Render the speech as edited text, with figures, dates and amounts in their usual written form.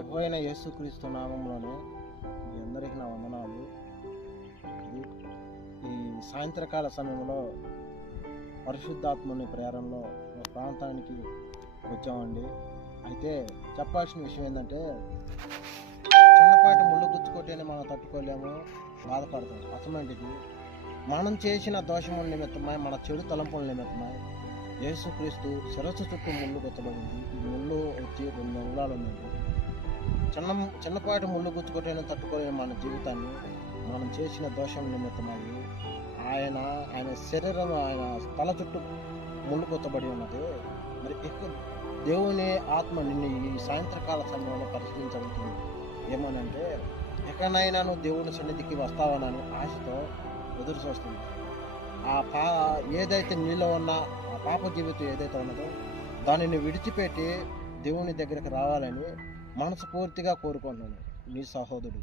ప్రభువైన యేసుక్రీస్తు నామంలోనే మీ అందరికీ నా వందనాలు. ఇది ఈ సాయంత్రకాల సమయంలో పరిశుద్ధాత్మని ప్రేరణలో మా ప్రాంతానికి వచ్చామండి. అయితే చెప్పాల్సిన విషయం ఏంటంటే, చిన్నపాటి ముళ్ళు గుచ్చుకొట్టేనే మనం తట్టుకోలేము, బాధపడతాం. అసమంటిది మనం చేసిన దోషముల నిమిత్తమై, మన చెడు తలంపుల నిమిత్తమై యేసుక్రీస్తు శిరస్సు చుట్టూ ముళ్ళు గుచ్చబడింది. ఈ ముళ్ళు వచ్చి 2 అంగుళాలు ఉందండి. చిన్నపాటి ముళ్ళు గుచ్చుకొట్టేనే తట్టుకోలేని మన జీవితాన్ని మనం చేసిన దోషం నిమిత్తమై ఆయన శరీరం, ఆయన తల చుట్టూ ముళ్ళు గుచ్చబడి ఉన్నది. మరి ఎక్కువ దేవుని ఆత్మ నిన్ను ఈ సాయంత్రకాల సమయంలో పరిశీలించబడుతుంది. ఏమనంటే, ఎక్కడైనా నువ్వు దేవుని సన్నిధికి వస్తావనని ఆశతో ఎదురు చూస్తుంది. ఏదైతే నీలో ఉన్న ఆ పాప జీవితం ఏదైతే ఉన్నదో దానిని విడిచిపెట్టి దేవుని దగ్గరికి రావాలని మనస్ఫూర్తిగా కోరుకుంటున్నాను. నీ సహోదరుడు.